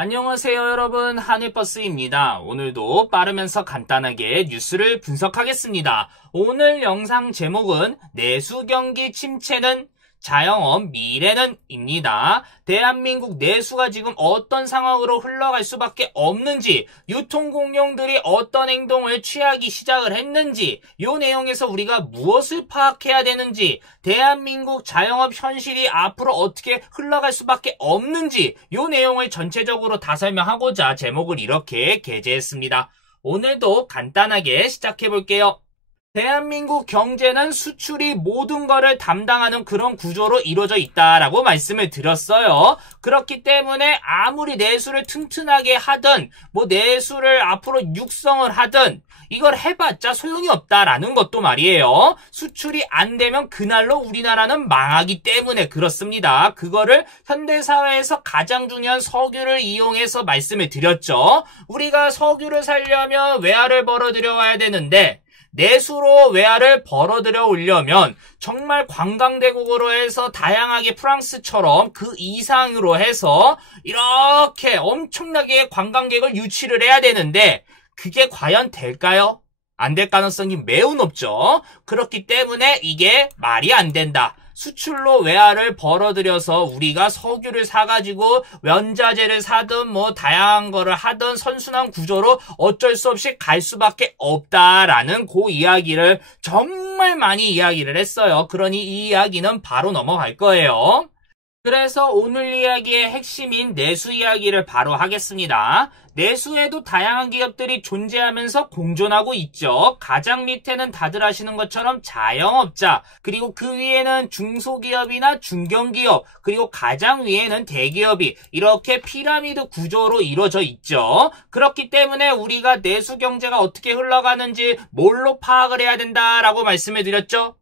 안녕하세요 여러분, 하늘버스입니다. 오늘도 빠르면서 간단하게 뉴스를 분석하겠습니다. 오늘 영상 제목은 내수경기 침체는 자영업 미래는 입니다. 대한민국 내수가 지금 어떤 상황으로 흘러갈 수밖에 없는지, 유통공룡들이 어떤 행동을 취하기 시작을 했는지, 이 내용에서 우리가 무엇을 파악해야 되는지, 대한민국 자영업 현실이 앞으로 어떻게 흘러갈 수밖에 없는지, 이 내용을 전체적으로 다 설명하고자 제목을 이렇게 게재했습니다. 오늘도 간단하게 시작해볼게요. 대한민국 경제는 수출이 모든 거를 담당하는 그런 구조로 이루어져 있다라고 말씀을 드렸어요. 그렇기 때문에 아무리 내수를 튼튼하게 하든 내수를 앞으로 육성을 하든 이걸 해봤자 소용이 없다라는 것도 말이에요. 수출이 안 되면 그날로 우리나라는 망하기 때문에 그렇습니다. 그거를 현대사회에서 가장 중요한 석유를 이용해서 말씀을 드렸죠. 우리가 석유를 살려면 외화를 벌어들여 와야 되는데, 내수로 외화를 벌어들여 오려면 정말 관광대국으로 해서 다양하게 프랑스처럼 그 이상으로 해서 이렇게 엄청나게 관광객을 유치를 해야 되는데, 그게 과연 될까요? 안 될 가능성이 매우 높죠. 그렇기 때문에 이게 말이 안 된다. 수출로 외화를 벌어들여서 우리가 석유를 사가지고 원자재를 사든 다양한 거를 하든 선순환 구조로 어쩔 수 없이 갈 수밖에 없다라는 그 이야기를 정말 많이 이야기를 했어요. 그러니 이 이야기는 바로 넘어갈 거예요. 그래서 오늘 이야기의 핵심인 내수 이야기를 바로 하겠습니다. 내수에도 다양한 기업들이 존재하면서 공존하고 있죠. 가장 밑에는 다들 아시는 것처럼 자영업자, 그리고 그 위에는 중소기업이나 중견기업, 그리고 가장 위에는 대기업이 이렇게 피라미드 구조로 이루어져 있죠. 그렇기 때문에 우리가 내수 경제가 어떻게 흘러가는지 뭘로 파악을 해야 된다라고 말씀을 드렸죠.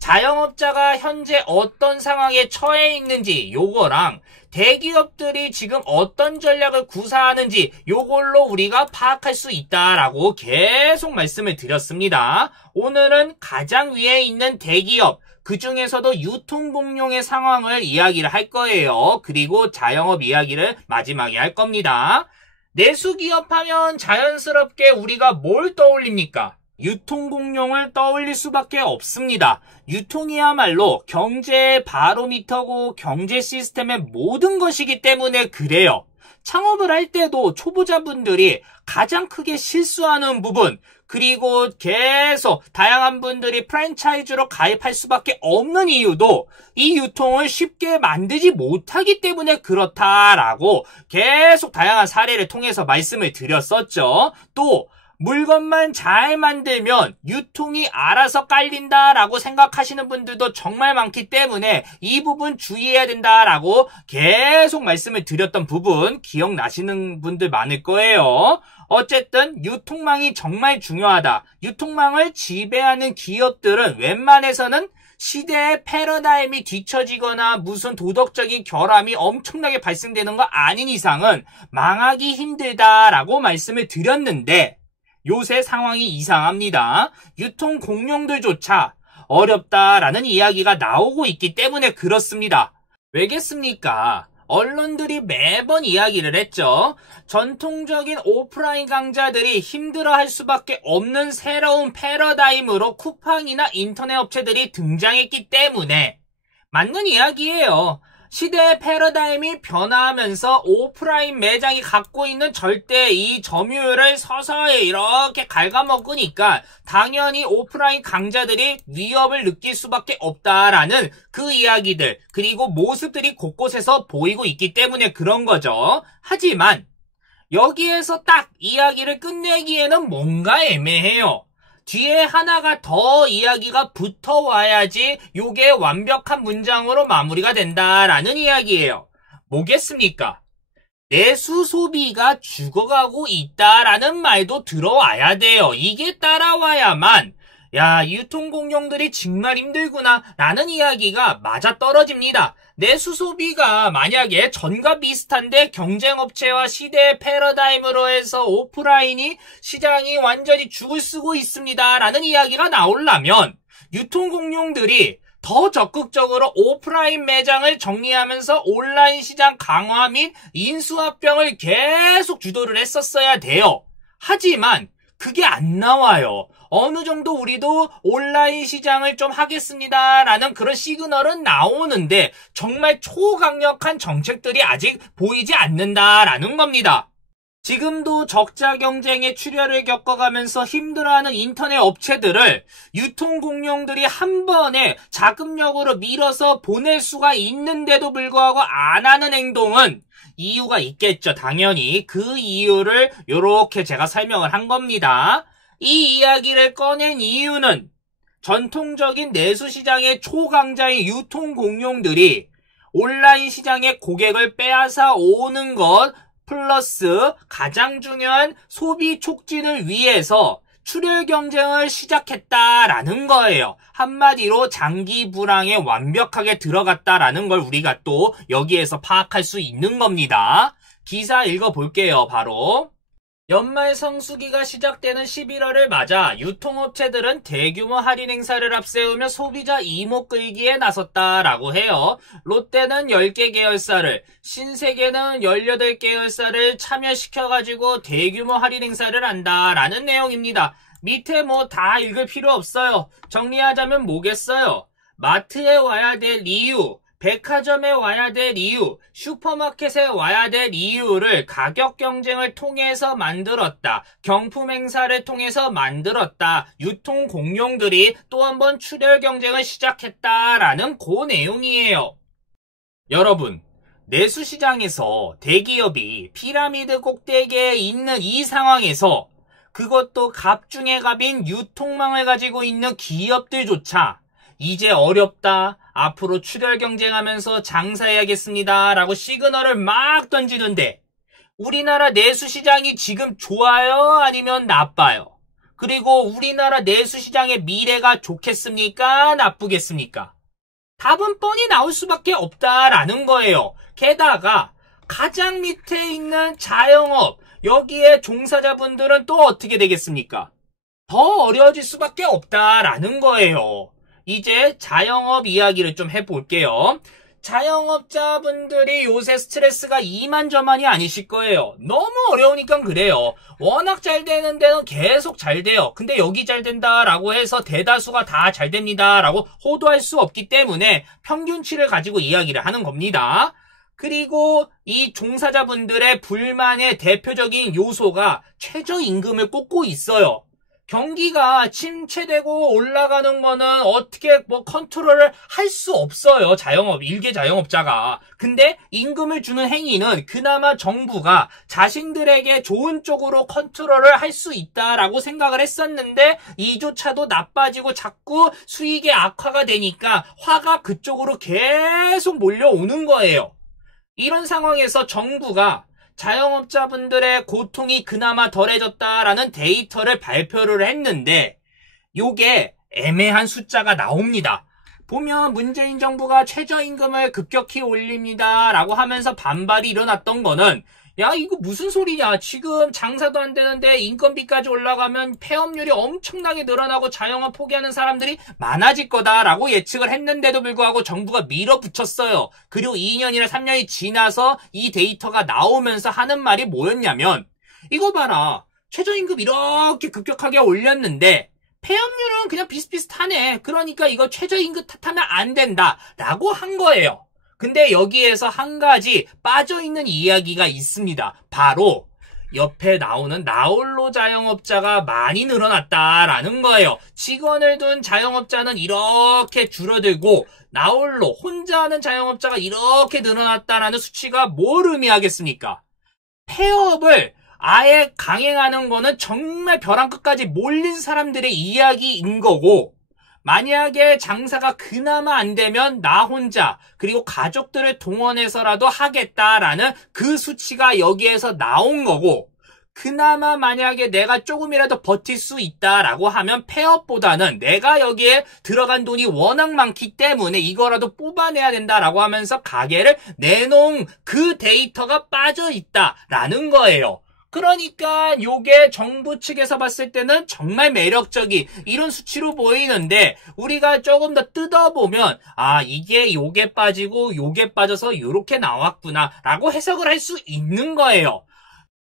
자영업자가 현재 어떤 상황에 처해 있는지 요거랑 대기업들이 지금 어떤 전략을 구사하는지 요걸로 우리가 파악할 수 있다라고 계속 말씀을 드렸습니다. 오늘은 가장 위에 있는 대기업, 그 중에서도 유통공룡의 상황을 이야기를 할 거예요. 그리고 자영업 이야기를 마지막에 할 겁니다. 내수기업 하면 자연스럽게 우리가 뭘 떠올립니까? 유통공룡을 떠올릴 수밖에 없습니다. 유통이야말로 경제의 바로미터고 경제 시스템의 모든 것이기 때문에 그래요. 창업을 할 때도 초보자분들이 가장 크게 실수하는 부분, 그리고 계속 다양한 분들이 프랜차이즈로 가입할 수밖에 없는 이유도 이 유통을 쉽게 만들지 못하기 때문에 그렇다라고 계속 다양한 사례를 통해서 말씀을 드렸었죠. 또 물건만 잘 만들면 유통이 알아서 깔린다라고 생각하시는 분들도 정말 많기 때문에 이 부분 주의해야 된다라고 계속 말씀을 드렸던 부분 기억나시는 분들 많을 거예요. 어쨌든 유통망이 정말 중요하다. 유통망을 지배하는 기업들은 웬만해서는 시대의 패러다임이 뒤처지거나 무슨 도덕적인 결함이 엄청나게 발생되는 거 아닌 이상은 망하기 힘들다라고 말씀을 드렸는데, 요새 상황이 이상합니다. 유통 공룡들조차 어렵다라는 이야기가 나오고 있기 때문에 그렇습니다. 왜겠습니까? 언론들이 매번 이야기를 했죠. 전통적인 오프라인 강자들이 힘들어할 수밖에 없는 새로운 패러다임으로 쿠팡이나 인터넷 업체들이 등장했기 때문에 맞는 이야기예요. 시대의 패러다임이 변화하면서 오프라인 매장이 갖고 있는 절대 점유율을 서서히 이렇게 갉아먹으니까 당연히 오프라인 강자들이 위협을 느낄 수밖에 없다라는 그 이야기들, 그리고 모습들이 곳곳에서 보이고 있기 때문에 그런 거죠. 하지만 여기에서 딱 이야기를 끝내기에는 뭔가 애매해요. 뒤에 하나가 더 이야기가 붙어와야지 요게 완벽한 문장으로 마무리가 된다라는 이야기예요. 뭐겠습니까? 내수 소비가 죽어가고 있다라는 말도 들어와야 돼요. 이게 따라와야만 유통공룡들이 정말 힘들구나 라는 이야기가 맞아떨어집니다. 내수 소비가 만약에 전과 비슷한데 경쟁업체와 시대의 패러다임으로 해서 오프라인이 시장이 완전히 죽을 쓰고 있습니다 라는 이야기가 나오려면 유통공룡들이 더 적극적으로 오프라인 매장을 정리하면서 온라인 시장 강화 및 인수합병을 계속 주도를 했었어야 돼요. 하지만 그게 안 나와요. 어느 정도 우리도 온라인 시장을 좀 하겠습니다라는 그런 시그널은 나오는데 정말 초강력한 정책들이 아직 보이지 않는다라는 겁니다. 지금도 적자 경쟁의 출혈을 겪어가면서 힘들어하는 인터넷 업체들을 유통공룡들이 한 번에 자금력으로 밀어서 보낼 수가 있는데도 불구하고 안 하는 행동은 이유가 있겠죠. 당연히 그 이유를 이렇게 제가 설명을 한 겁니다. 이 이야기를 꺼낸 이유는 전통적인 내수시장의 초강자인 유통공룡들이 온라인 시장의 고객을 빼앗아 오는 것 플러스 가장 중요한 소비 촉진을 위해서 출혈 경쟁을 시작했다라는 거예요. 한마디로 장기 불황에 완벽하게 들어갔다라는 걸 우리가 또 여기에서 파악할 수 있는 겁니다. 기사 읽어볼게요. 바로 연말 성수기가 시작되는 11월을 맞아 유통업체들은 대규모 할인 행사를 앞세우며 소비자 이목 끌기에 나섰다라고 해요. 롯데는 10개 계열사를, 신세계는 18개 계열사를 참여시켜가지고 대규모 할인 행사를 한다라는 내용입니다. 밑에 뭐 다 읽을 필요 없어요. 정리하자면 뭐겠어요? 마트에 와야 될 이유, 백화점에 와야 될 이유, 슈퍼마켓에 와야 될 이유를 가격 경쟁을 통해서 만들었다. 경품 행사를 통해서 만들었다. 유통 공룡들이 또 한 번 출혈 경쟁을 시작했다라는 그 내용이에요. 여러분, 내수시장에서 대기업이 피라미드 꼭대기에 있는 이 상황에서 그것도 갑 중에 갑인 유통망을 가지고 있는 기업들조차 이제 어렵다. 앞으로 출혈 경쟁하면서 장사해야겠습니다. 라고 시그널을 막 던지는데 우리나라 내수시장이 지금 좋아요? 아니면 나빠요? 그리고 우리나라 내수시장의 미래가 좋겠습니까? 나쁘겠습니까? 답은 뻔히 나올 수밖에 없다라는 거예요. 게다가 가장 밑에 있는 자영업, 여기에 종사자분들은 또 어떻게 되겠습니까? 더 어려워질 수밖에 없다라는 거예요. 이제 자영업 이야기를 좀 해볼게요. 자영업자분들이 요새 스트레스가 이만저만이 아니실 거예요. 너무 어려우니까 그래요. 워낙 잘 되는 데는 계속 잘 돼요. 근데 여기 잘 된다라고 해서 대다수가 다 잘 됩니다라고 호도할 수 없기 때문에 평균치를 가지고 이야기를 하는 겁니다. 그리고 이 종사자분들의 불만의 대표적인 요소가 최저임금을 꽂고 있어요. 경기가 침체되고 올라가는 거는 어떻게 컨트롤을 할 수 없어요. 일개 자영업자가. 근데 임금을 주는 행위는 그나마 정부가 자신들에게 좋은 쪽으로 컨트롤을 할 수 있다라고 생각을 했었는데 이조차도 나빠지고 자꾸 수익의 악화가 되니까 화가 그쪽으로 계속 몰려오는 거예요. 이런 상황에서 정부가 자영업자분들의 고통이 그나마 덜해졌다라는 데이터를 발표를 했는데 요게 애매한 숫자가 나옵니다. 보면 문재인 정부가 최저임금을 급격히 올립니다 라고 하면서 반발이 일어났던 거는 야 이거 무슨 소리냐, 지금 장사도 안 되는데 인건비까지 올라가면 폐업률이 엄청나게 늘어나고 자영업 포기하는 사람들이 많아질 거다라고 예측을 했는데도 불구하고 정부가 밀어붙였어요. 그리고 2년이나 3년이 지나서 이 데이터가 나오면서 하는 말이 뭐였냐면 이거 봐라, 최저임금 이렇게 급격하게 올렸는데 폐업률은 그냥 비슷비슷하네. 그러니까 이거 최저임금 탓하면 안 된다 라고 한 거예요. 근데 여기에서 한 가지 빠져있는 이야기가 있습니다. 바로 옆에 나오는 나홀로 자영업자가 많이 늘어났다라는 거예요. 직원을 둔 자영업자는 이렇게 줄어들고 나홀로 혼자 하는 자영업자가 이렇게 늘어났다라는 수치가 뭘 의미하겠습니까? 폐업을 아예 강행하는 거는 정말 벼랑 끝까지 몰린 사람들의 이야기인 거고, 만약에 장사가 그나마 안 되면 나 혼자 그리고 가족들을 동원해서라도 하겠다라는 그 수치가 여기에서 나온 거고, 그나마 만약에 내가 조금이라도 버틸 수 있다라고 하면 폐업보다는 내가 여기에 들어간 돈이 워낙 많기 때문에 이거라도 뽑아내야 된다라고 하면서 가게를 내놓은 그 데이터가 빠져 있다라는 거예요. 그러니까 요게 정부 측에서 봤을 때는 정말 매력적인 이런 수치로 보이는데 우리가 조금 더 뜯어보면 이게 요게 빠지고 요게 빠져서 요렇게 나왔구나 라고 해석을 할 수 있는 거예요.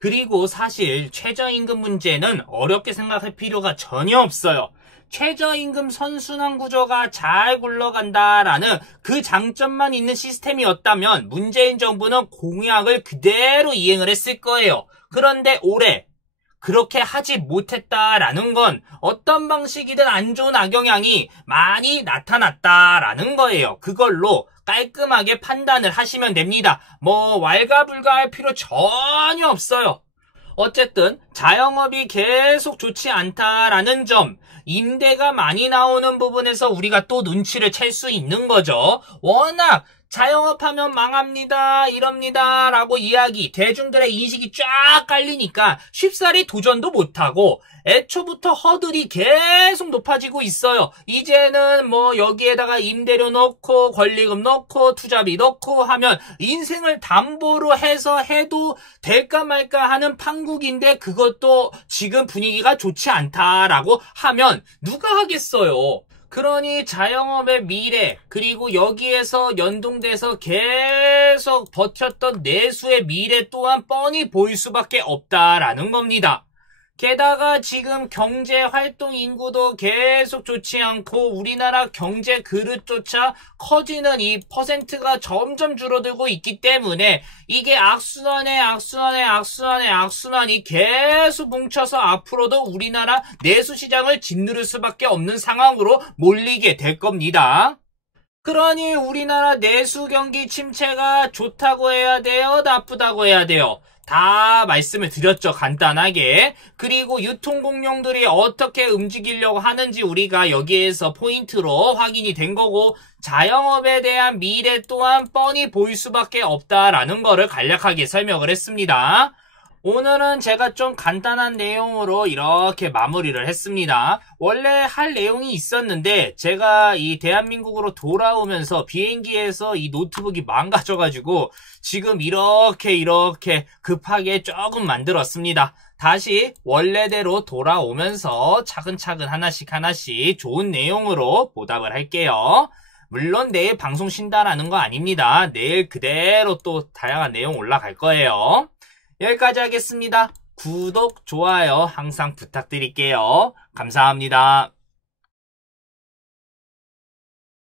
그리고 사실 최저임금 문제는 어렵게 생각할 필요가 전혀 없어요. 최저임금 선순환 구조가 잘 굴러간다라는 그 장점만 있는 시스템이었다면 문재인 정부는 공약을 그대로 이행을 했을 거예요. 그런데 올해 그렇게 하지 못했다라는 건 어떤 방식이든 안 좋은 악영향이 많이 나타났다라는 거예요. 그걸로 깔끔하게 판단을 하시면 됩니다. 왈가불가할 필요 전혀 없어요. 어쨌든 자영업이 계속 좋지 않다라는 점, 임대가 많이 나오는 부분에서 우리가 또 눈치를 챌 수 있는 거죠. 워낙 자영업하면 망합니다, 이럽니다 라고 이야기, 대중들의 인식이 쫙 깔리니까 쉽사리 도전도 못하고 애초부터 허들이 계속 높아지고 있어요. 이제는 여기에다가 임대료 넣고 권리금 넣고 투자비 넣고 하면 인생을 담보로 해서 해도 될까 말까 하는 판국인데 그것도 지금 분위기가 좋지 않다라고 하면 누가 하겠어요. 그러니 자영업의 미래, 그리고 여기에서 연동돼서 계속 버텼던 내수의 미래 또한 뻔히 보일 수밖에 없다라는 겁니다. 게다가 지금 경제활동 인구도 계속 좋지 않고 우리나라 경제 그릇조차 커지는 이 퍼센트가 점점 줄어들고 있기 때문에 이게 악순환이 계속 뭉쳐서 앞으로도 우리나라 내수시장을 짓누를 수밖에 없는 상황으로 몰리게 될 겁니다. 그러니 우리나라 내수 경기 침체가 좋다고 해야 돼요? 나쁘다고 해야 돼요? 다 말씀을 드렸죠, 간단하게. 그리고 유통공룡들이 어떻게 움직이려고 하는지 우리가 여기에서 포인트로 확인이 된 거고, 자영업에 대한 미래 또한 뻔히 보일 수밖에 없다라는 거를 간략하게 설명을 했습니다. 오늘은 제가 좀 간단한 내용으로 이렇게 마무리를 했습니다. 원래 할 내용이 있었는데 제가 이 대한민국으로 돌아오면서 비행기에서 이 노트북이 망가져가지고 지금 이렇게 급하게 조금 만들었습니다. 다시 원래대로 돌아오면서 차근차근 하나씩 좋은 내용으로 보답을 할게요. 물론 내일 방송 쉰다라는 거 아닙니다. 내일 그대로 또 다양한 내용 올라갈 거예요. 여기까지 하겠습니다. 구독, 좋아요 항상 부탁드릴게요. 감사합니다.